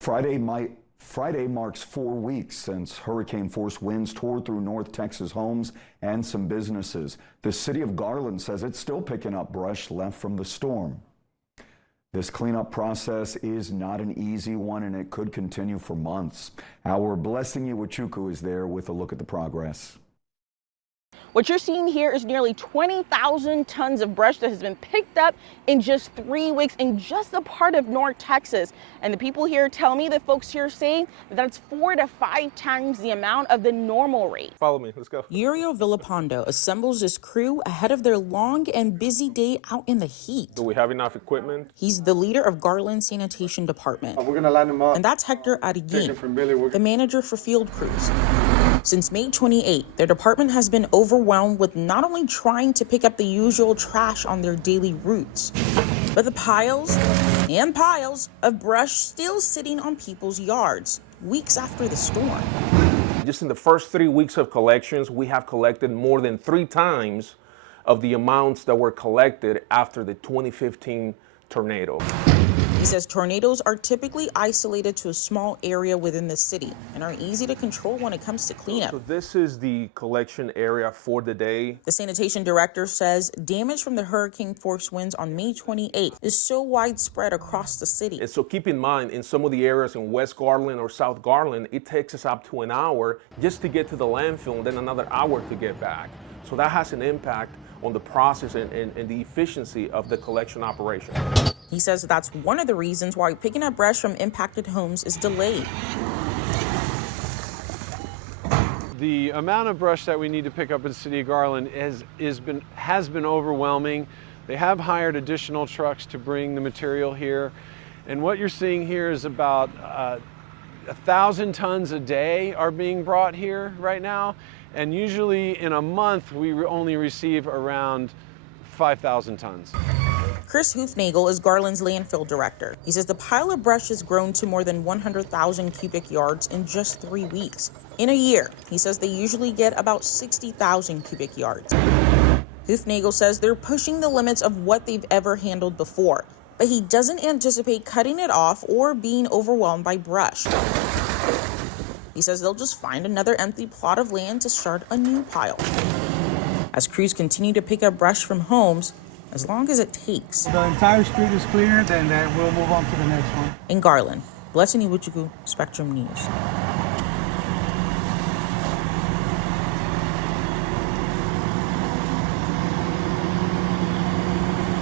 Friday marks 4 weeks since hurricane-force winds tore through North Texas homes and some businesses. The city of Garland says it's still picking up brush left from the storm. This cleanup process is not an easy one, and it could continue for months. Our Blessing Iwachuku is there with a look at the progress. What you're seeing here is nearly 20,000 tons of brush that has been picked up in just 3 weeks in just a part of North Texas. And the people here tell me, the folks here say, that that's 4 to 5 times the amount of the normal rate. Follow me, let's go. Yurio Villapando assembles his crew ahead of their long and busy day out in the heat. Do we have enough equipment? He's the leader of Garland Sanitation Department. We're going to line them up. And that's Hector Ariguin, the manager for field crews. Since May 28, their department has been overwhelmed with not only trying to pick up the usual trash on their daily routes, but the piles and piles of brush still sitting on people's yards weeks after the storm. Just in the first 3 weeks of collections, we have collected more than 3 times of the amounts that were collected after the 2015 tornado. He says tornadoes are typically isolated to a small area within the city and are easy to control when it comes to cleanup. So this is the collection area for the day. The sanitation director says damage from the hurricane force winds on May 28th is so widespread across the city. And so keep in mind, in some of the areas in West Garland or South Garland, it takes us up to an hour just to get to the landfill and then another hour to get back. So that has an impact on the process and the efficiency of the collection operation. He says that's one of the reasons why picking up brush from impacted homes is delayed. The amount of brush that we need to pick up in the city of Garland has been overwhelming. They have hired additional trucks to bring the material here. And what you're seeing here is about 1,000 tons a day are being brought here right now. And usually in a month, we only receive around 5,000 tons. Chris Hoofnagel is Garland's landfill director. He says the pile of brush has grown to more than 100,000 cubic yards in just 3 weeks. In a year, he says they usually get about 60,000 cubic yards. Hoofnagel says they're pushing the limits of what they've ever handled before, but he doesn't anticipate cutting it off or being overwhelmed by brush. He says they'll just find another empty plot of land to start a new pile. As crews continue to pick up brush from homes, as long as it takes. The entire street is cleared, and then we'll move on to the next one. In Garland, Blessing Iwachuku, Spectrum News.